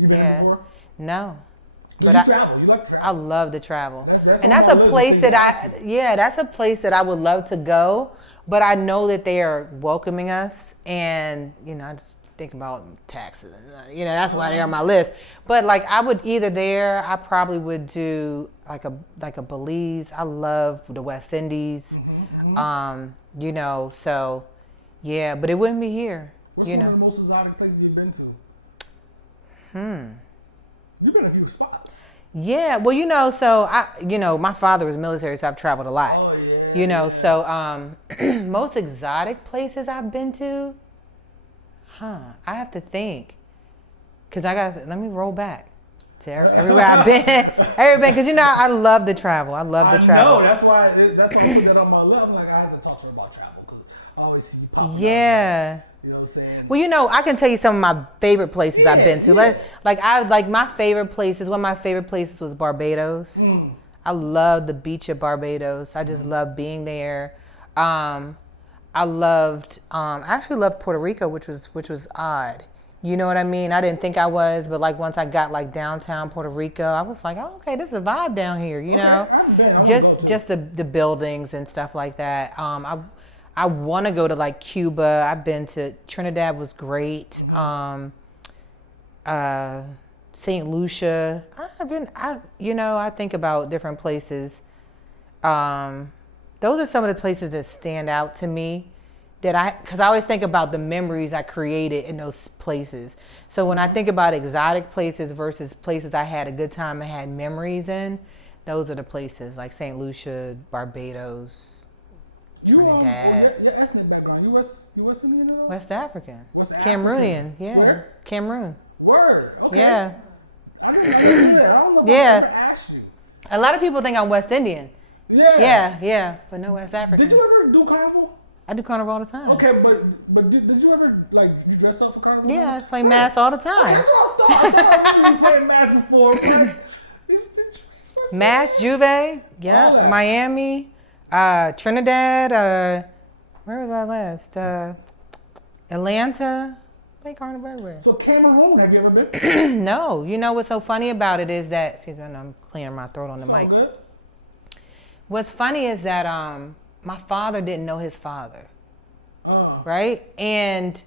You been there before? No. But you travel. You like to travel. I love to travel. That's and that's a place that that's a place that I would love to go, but I know that they are welcoming us, and I just think about taxes. That's why they're on my list. But like, I would I probably would do like a Belize. I love the West Indies. So yeah, but it wouldn't be here. What's one of the most exotic places you've been to? You've been a few spots. Yeah, well, so my father was military, so I've traveled a lot. Oh yeah. So most exotic places I've been to, I have to think, cause let me roll back to everywhere I've been, cause I love to travel. I love to travel. I know, that's why I put that on my list. I'm like, I have to talk to her about travel, cause I always see you pop. Yeah. You know what I'm saying? Well, I can tell you some of my favorite places I've been to. Yeah. Like my favorite places. One of my favorite places was Barbados. I love the beach of Barbados. I just love being there. I actually loved Puerto Rico, which was odd. You know what I mean? I didn't think I was, but like once I got like downtown Puerto Rico, I was like, oh, okay, this is a vibe down here. Just the buildings and stuff like that. I want to go to like Cuba. I've been to Trinidad, was great. St. Lucia. I think about different places. Those are some of the places that stand out to me because I always think about the memories I created in those places. So when I think about exotic places versus places I had a good time and had memories in, those are the places like St. Lucia, Barbados, Trinidad. Your ethnic background, you West Indian? West African. African. Cameroonian, yeah. Where? Cameroon. Word. Okay. Yeah. I don't know if I ever asked you. A lot of people think I'm West Indian. Yeah, but no West African. Did you ever do carnival? I do carnival all the time. Okay, but did you ever you dress up for carnival? Yeah, I play mass all the time. That's what I thought. You played mass before. Mass, Juve, yeah, Miami, Trinidad, where was I last? Atlanta. Play carnival everywhere. So Cameroon, have you ever been? No. You know what's so funny about it is that, excuse me, I'm clearing my throat on the mic. Good? What's funny is that my father didn't know his father, right? And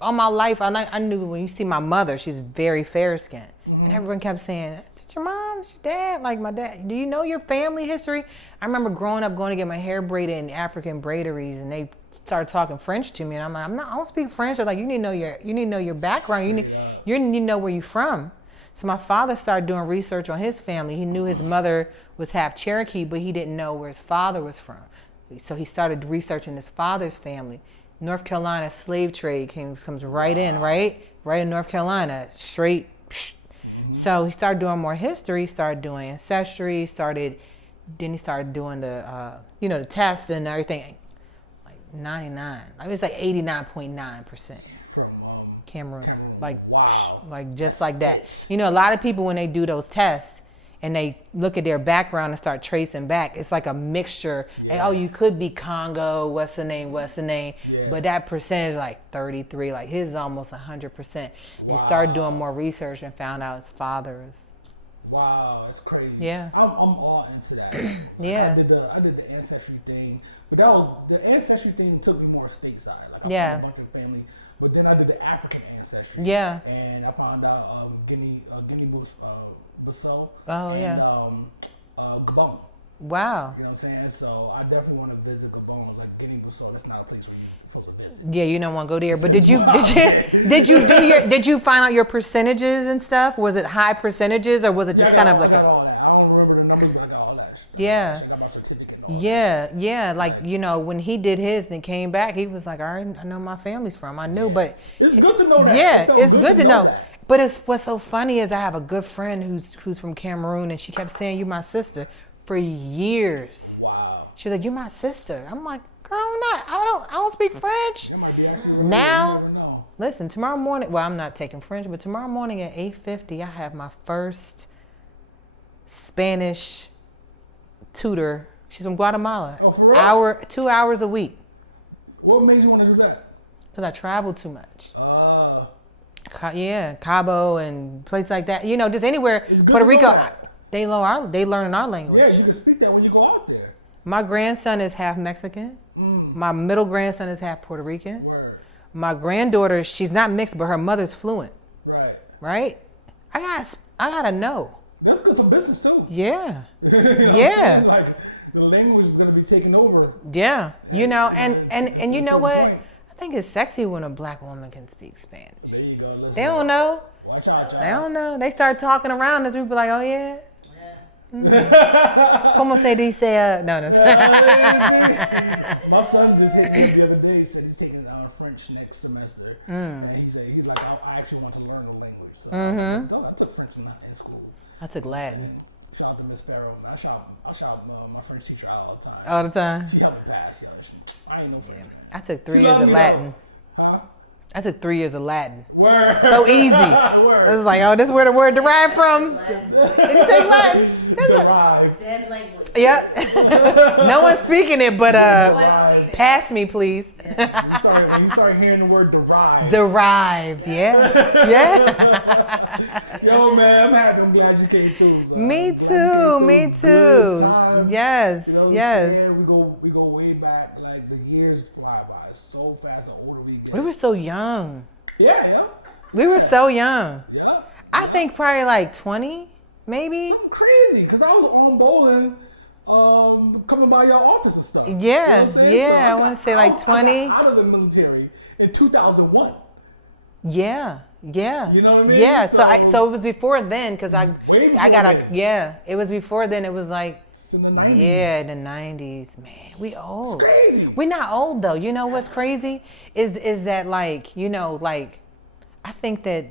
all my life, I knew when you see my mother, she's very fair-skinned. And everyone kept saying, is it your mom? Is your dad? Like my dad, do you know your family history? I remember growing up going to get my hair braided in African braideries, and they started talking French to me, and I'm like, I don't speak French. They're like, you need to know your background. You need to know where you're from. So my father started doing research on his family. He knew his mother was half Cherokee, but he didn't know where his father was from. So he started researching his father's family. North Carolina slave trade comes right in North Carolina, straight. So he started doing more history, started doing ancestry, then he started doing the, the test and everything. Like 99, it was like 89.9%. From Cameroon. Like, wow. Like just like that. A lot of people when they do those tests and they look at their background and start tracing back, it's like a mixture. Yeah. Like, you could be Congo, what's the name, yeah. But that percentage like 33, like his is almost 100%. And he started doing more research and found out his father is. Wow, that's crazy. Yeah. I'm all into that. Yeah. I did the ancestry thing, but the ancestry thing took me more stateside. Like I found a bunch of family, but then I did the African ancestry. Yeah. And I found out Guinea Basel. Oh, and, yeah. Gabon. Wow. You know what I'm saying? So I definitely want to visit Gabon. Like Guinea Bissau, that's not a place where you're supposed to visit. Yeah, you don't want to go there. But did you find out your percentages and stuff? Was it high percentages or was it just kind of like I got all that. I don't remember the numbers, but I got all that. Yeah. I got my certificate. Yeah. Like, when he did his and came back, he was like, all right, I know my family's from. I knew, but it's good to know that. Yeah, it's good to know that. But what's so funny is I have a good friend who's from Cameroon, and she kept saying, "You're my sister," for years. Wow. She was like, "You're my sister." I'm like, "Girl, I'm not. I don't speak French." Now, listen. Tomorrow morning. Well, I'm not taking French, but tomorrow morning at 8:50, I have my first Spanish tutor. She's from Guatemala. Oh, for real? 2 hours a week. What made you want to do that? Because I travel too much. Yeah, Cabo and places like that. Just anywhere. Puerto Rico, they learn our language. Yeah, you can speak that when you go out there. My grandson is half Mexican. My middle grandson is half Puerto Rican. Word. My granddaughter, she's not mixed, but her mother's fluent. Right. Right? I gotta know. That's good for business too. Yeah. You know what I'm Yeah. saying? Like the language is gonna be taken over. Yeah. You know, and you know That's what? the point. I think it's sexy when a black woman can speak Spanish. There you go. They don't know. Watch out. They don't know. They start talking around us. We be like, oh yeah. Como se dice? No. My son just hit me the other day. He said he's taking French next semester, and he said he's like, I actually want to learn the language. So I took French in school. I took Latin Shout out to Miss Farrell. I shout my French teacher out all the time. all the time. She helped me pass. Yo. I ain't no French. I took 3 She years loved of me, Latin. though. Huh? I took 3 years of Latin. Word. So easy. Word. It was like, oh, this is where the word derived from. Did you take Latin? Derived. Dead language. Yep. No one's speaking it, but pass me, please. When you start hearing the word derived. Derived, yeah. Yo, man, I'm happy. I'm glad you came through. So. Me Glad you too, came me through. too. Good time. Yes, You know what I'm yes. saying? We go way back. Like the years fly by so fast. The older we get. We were so young. Yeah. We were so young. Yeah. I think probably like 20, maybe. Something crazy, cause I was on bowling, coming by your office and stuff. Yeah, You know what I'm saying? yeah, I got wanna say like out- 20. I got out of the military in 2001. Yeah. You know what I mean? Yeah, so it was before then, cause Way I got before then. it was before then. It was like, It's in the 90s. yeah, the 90s, man. We old. It's crazy. We're not old though. You know what's crazy is that like, you know, like I think that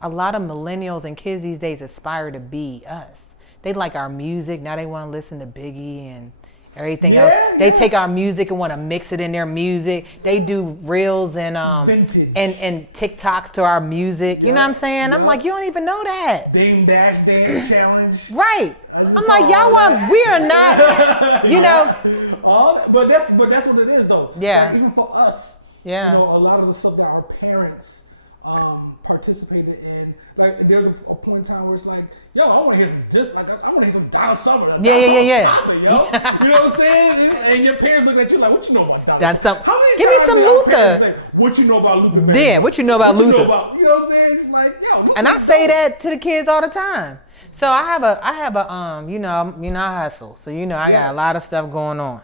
a lot of millennials and kids these days aspire to be us. They like our music. Now they want to listen to Biggie and everything else. They take our music and want to mix it in their music. They do reels and Vintage. and TikToks to our music. You know what I'm saying? I'm like, you don't even know that. Dame Dash Dance Challenge. Right. just I'm like, saw y'all want, that. we are not, you know. But that's what it is though. Yeah. Like, even for us. Yeah. You know, a lot of the stuff that our parents participated in. Like there's a point in time where it's like, yo, I want to hear some I want to hear some Donna Summer. Yeah. Yo. You know what I'm saying? And your parents look at you like, what you know about Donna? That's some. How many Give me times some did our parents Luther. say, what you know about Luther? Man? Yeah, what you know about What you Luther? know about, you know what I'm saying? It's like, yo. And I say that to the kids all the time. So I have a you know I hustle. So you know I got a lot of stuff going on.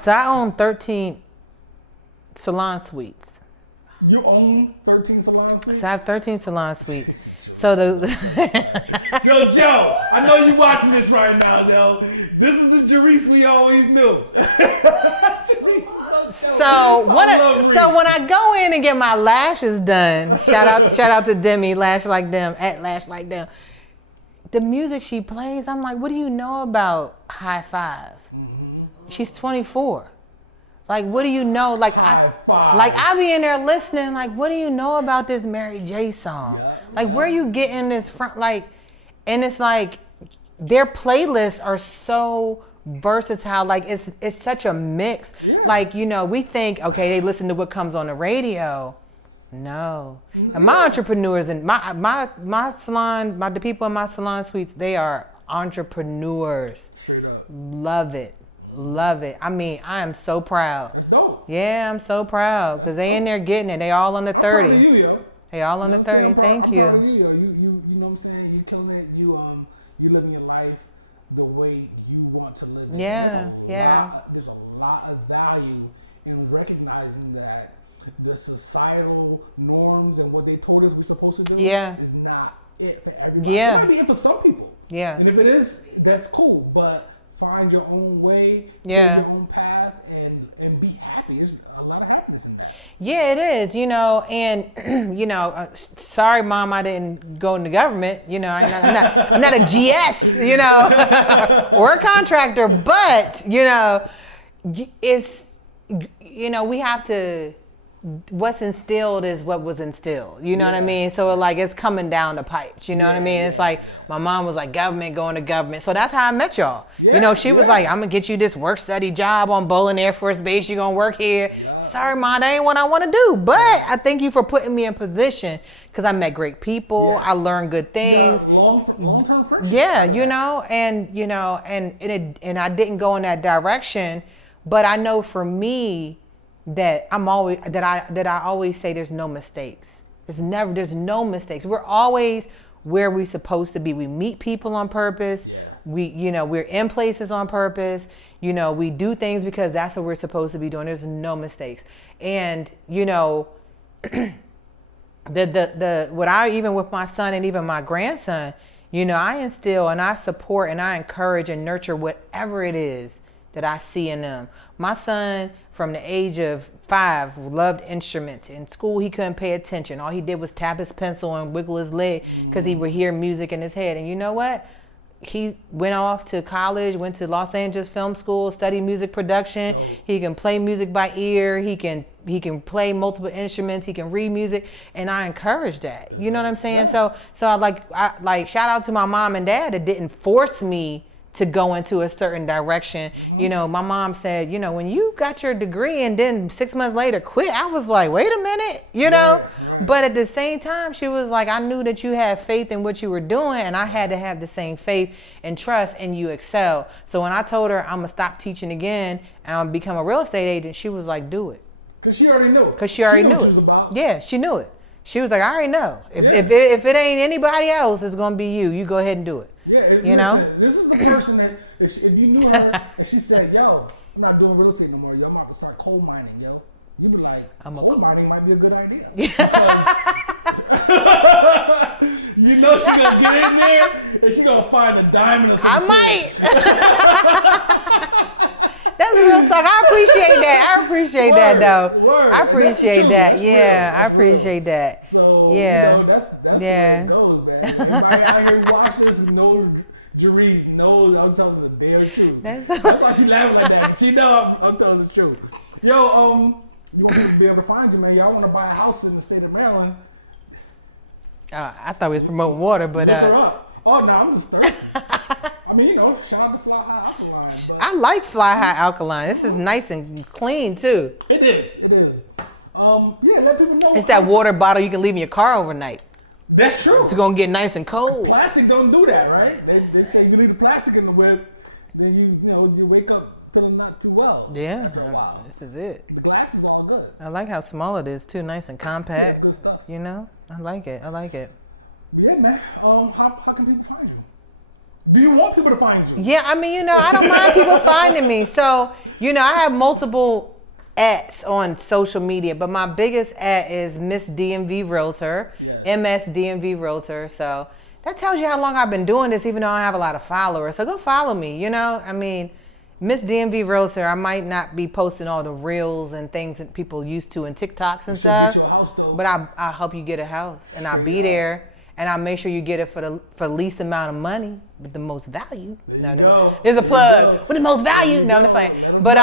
So I own 13 salon suites. You own 13 salon suites? So I have 13 salon suites. So the Yo, Joe, I know you watching this right now, Zell. This is the Jerrise we always knew. So when I go in and get my lashes done, shout out to Demi, Lash Like Them, at Lash Like Them. The music she plays, I'm like, what do you know about High Five? She's 24. Like, what do you know? Like, I be in there listening. Like, what do you know about this Mary J song? Like, where you getting this from? Like, and it's like their playlists are so versatile. Like, it's such a mix. Like, you know, we think, okay, they listen to what comes on the radio. No. And my entrepreneurs and my salon, the people in my salon suites, they are entrepreneurs. Straight up. Love it. I mean, I am so proud. That's dope. Yeah, I'm so proud because they in there getting it. They all under 30. I'm proud of you, yo. They all under 30. Thank you. I'm proud of you, yo. You know what I'm saying? You killing it. You living your life the way you want to live it. Yeah, There's a lot of value in recognizing that the societal norms and what they told us we're supposed to do is not it for everybody. Yeah. It might be it for some people. Yeah. And if it is, that's cool. But find your own way, Yeah. take your own path, and be happy. There's a lot of happiness in that. Yeah, it is, you know, and you know, sorry, Mom, I didn't go in the government. You know, I'm not a GS, you know, or a contractor. But you know, it's, you know, we have to. What's instilled is what was instilled. You know what I mean? So like it's coming down the pipes. You know what I mean? It's like my mom was like, government, going to government. So that's how I met y'all. You know, she was like, I'm gonna get you this work study job on Bowling Air Force Base. You're gonna work here. Sorry, Mom, that ain't what I want to do. But I thank you for putting me in position because I met great people. I learned good things. Long-term friendship. Yeah, you know, and I didn't go in that direction But I know for me that I always say there's no mistakes. There's no mistakes. We're always where we're supposed to be. We meet people on purpose. We're in places on purpose. We do things because that's what we're supposed to be doing. There's no mistakes. And what I, even with my son and even my grandson, I instill and I support and I encourage and nurture whatever it is that I see in them. My son, from the age of 5, loved instruments. In school, he couldn't pay attention. All he did was tap his pencil and wiggle his leg because he would hear music in his head. And you know what? He went off to college, went to Los Angeles Film School, studied music production. He can play music by ear. He can play multiple instruments. He can read music, and I encourage that. You know what I'm saying? So I like shout out to my mom and dad that didn't force me to go into a certain direction. My mom said, when you got your degree and then 6 months later quit, I was like, wait a minute, But at the same time, she was like, I knew that you had faith in what you were doing, and I had to have the same faith and trust, and you excel. So when I told her I'm gonna stop teaching again and I'm gonna become a real estate agent, she was like, do it. Cause she already knew. Cause she already knew it. Yeah, she knew it. She was like, I already know. If it ain't anybody else, it's gonna be you. You go ahead and do it. Yeah, this is the person that if you knew her and she said, "Yo, I'm not doing real estate no more. Yo, I'm about to start coal mining, yo." You'd be like, "Coal mining might be a good idea." She's gonna get in there and she's gonna find a diamond. Or I might. That's real talk. I appreciate that. I appreciate that though. Word. I appreciate that. Yeah, I appreciate that. So that's the way it goes, man. Everybody out here watching this who knows Jerrise knows I'm telling the damn truth. That's why she laughing like that. She know I'm telling the truth. Yo, you want me to be able to find you, man? Y'all want to buy a house in the state of Maryland? I thought we was promoting water, but look her up. Oh no, I'm just thirsty. I mean, shout out to Fly High Alkaline. I like Fly High Alkaline. This is nice and clean too. It is. Let people know. It's that water bottle you can leave in your car overnight. That's true. It's gonna get nice and cold. Plastic don't do that, right? They say if you leave the plastic in the whip, then you wake up feeling not too well. Yeah, this is it. The glass is all good. I like how small it is too, nice and compact. That's good stuff. I like it. Yeah, man. How can people find you? Do you want people to find you? Yeah, I mean, I don't mind people finding me. So, I have multiple @ on social media, but my biggest @ is Miss DMV Realtor, MS DMV Realtor. So that tells you how long I've been doing this, even though I don't have a lot of followers. So go follow me. I mean, Miss DMV Realtor. I might not be posting all the reels and things that people used to in TikToks and stuff, but I'll help you get a house, and I'll be there. And I'll make sure you get it for the least amount of money with the most value. There's a plug with the most value. No, that's fine. But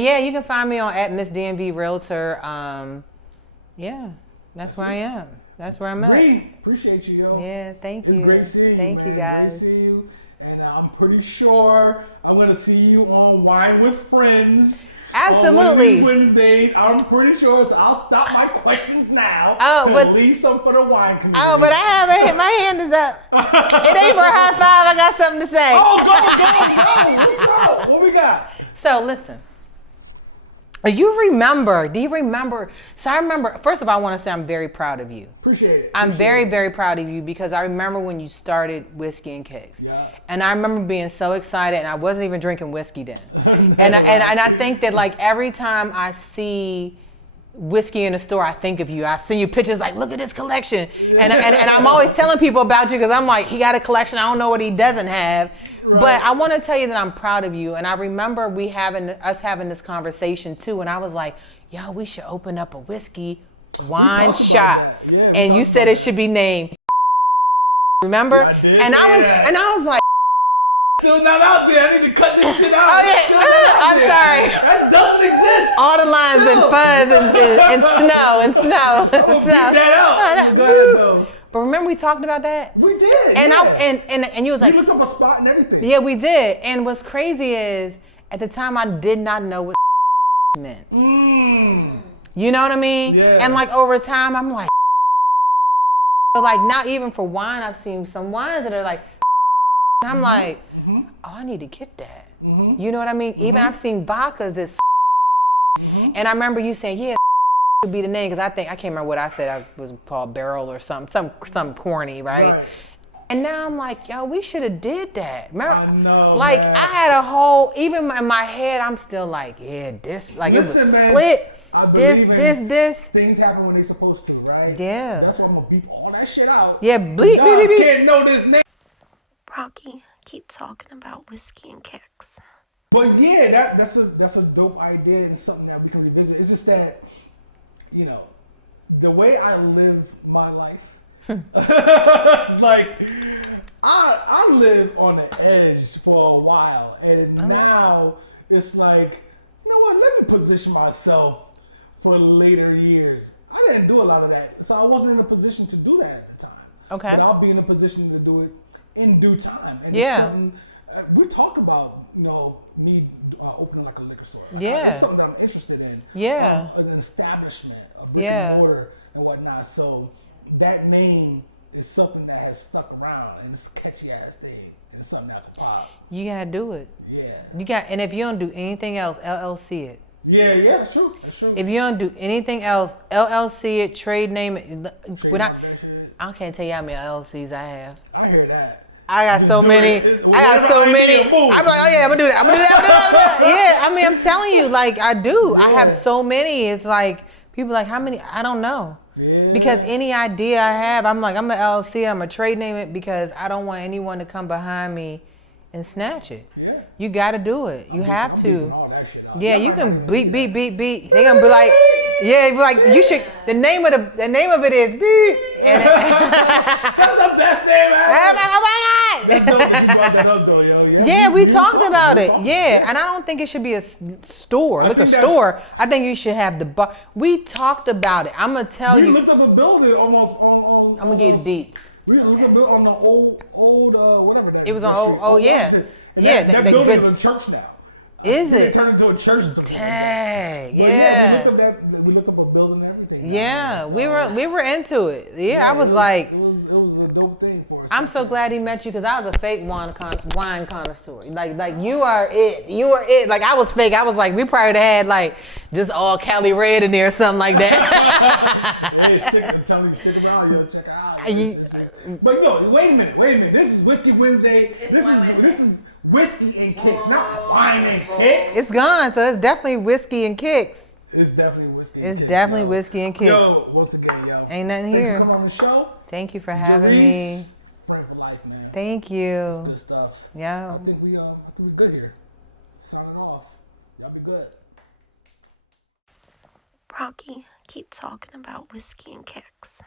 yeah, you can find me on @ Miss DMV Realtor. That's where I am. That's where I'm at. Appreciate you, yo. Yeah, thank you. It's great seeing you. Thank you, guys. Great seeing you. And I'm pretty sure I'm gonna see you on Wine with Friends. Absolutely. On Wednesday, I'm pretty sure. So I'll stop my questions now. Leave some for the wine community. Oh, but I haven't. My hand is up. It ain't for a high five. I got something to say. Oh, go. What's up? What we got? So listen. Do you remember? So I remember, first of all, I want to say I'm very proud of you. Appreciate it. I'm very, very proud of you because I remember when you started Whiskey and Kicks. Yeah. And I remember being so excited, and I wasn't even drinking whiskey then. and I think that like every time I see whiskey in the store, I think of you. I send you pictures like, look at this collection. And I'm always telling people about you because I'm like, he got a collection. I don't know what he doesn't have. Right. But I want to tell you that I'm proud of you. And I remember us having this conversation too. And I was like, yo, we should open up a whiskey wine shop. Yeah, and you said it should be named. Remember? I did, and I was like, still not out there. I need to cut this shit out. Oh yeah, I'm sorry. That doesn't exist. All the lines and fuzz and snow. I'll figure that out. Go ahead, though. But remember we talked about that? We did. And yeah. and you was like, we looked up a spot and everything. Yeah, we did. And what's crazy is at the time I did not know what meant. You know what I mean? Yeah. And like over time I'm like, but like not even for wine, I've seen some wines that are like, and I'm like, oh, I need to get that. Mm-hmm. You know what I mean? Even I've seen vodkas that's and I remember you saying, yeah, would be the name because I can't remember what I said. I was called Barrel or something, some corny, right? And now I'm like, yo, we should have did that. Remember? I know. Like man. I had a whole, even in my head, I'm still like, yeah, this, like Listen, it was man, split. I believe This. Things happen when they supposed to, right? Yeah. That's why I'm gonna beep all that shit out. Yeah, bleep. Can't know this name. Brocky, keep talking about whiskey and kicks. But yeah, that's a dope idea and something that we can revisit. It's just that, you know, the way I live my life, like I lived on the edge for a while, and now it's like, you know what? Let me position myself for later years. I didn't do a lot of that, so I wasn't in a position to do that at the time. Okay. But I'll be in a position to do it in due time. And Yeah. We talk about, you know, me opening like a liquor store. Yeah. It's something that I'm interested in. Yeah. An establishment, a brick and Yeah. mortar and whatnot. So that name is something that has stuck around, and it's a catchy ass thing, and it's something that will pop. You gotta do it. Yeah. And if you don't do anything else, LLC it. Yeah, that's true. That's true. If you don't do anything else, LLC it, trade name it. When Trademark that I shit. can't tell you how many LLCs I have. I hear that. I got Just so do many. it. I got so Whenever I many. need a move. I'm like, oh yeah, I'm gonna do that. I'm gonna do that. Yeah, I mean, I'm telling you, like I do. I have Yeah. so many. It's like people are like, how many? I don't know. Yeah. Because any idea I have, I'm like, I'm an LLC. I'm gonna trade name it because I don't want anyone to come behind me and snatch it. Yeah. You got to do it. You have I'm to. leaving all that shit out. Yeah, I'm you not can gonna beep, do that. beep. They're gonna be like, yeah, be like you should. The name of it is beep. And That's the best name ever. oh my That's god. dope that you brought that up though, yo. Yeah, we You talked about it. talked. Yeah, and I don't think it should be a store, like a think that- store. I think you should have the bar. We talked about it. I'm gonna tell We you. looked up a building almost on. I'm gonna give you the deets. We looked up a building on the old whatever that. It was on that old- street, oh, yeah. Washington. And Yeah, that they building been- is a church now. Is It it? turned into a church. somewhere. Dang. But Yeah. we looked up a building and everything. Yeah, So, we were into it. Yeah, I was like, it was a dope thing for us. I'm so glad he met you because I was a fake wine connoisseur. Like you are it. You are it. Like I was fake. I was like, we probably had like just all Cali Red in there or something like that. Yeah, stick around, yo. Check it out. You- But yo, wait a minute. This is Whiskey Wednesday. It's This Wine is Wednesday. this is whiskey and kicks, not wine and kicks. It's gone, so it's definitely whiskey and kicks. It's definitely whiskey. It's and kicks, definitely yo. whiskey and kicks. Yo, once again, yo. Ain't nothing Thanks here. for coming on the show. Thank you for having Jerrise, me. Friend for life, man. Thank That's you. good stuff. Yeah. I think we good here. Signing off. Y'all be good. Brocky, keep talking about whiskey and kicks.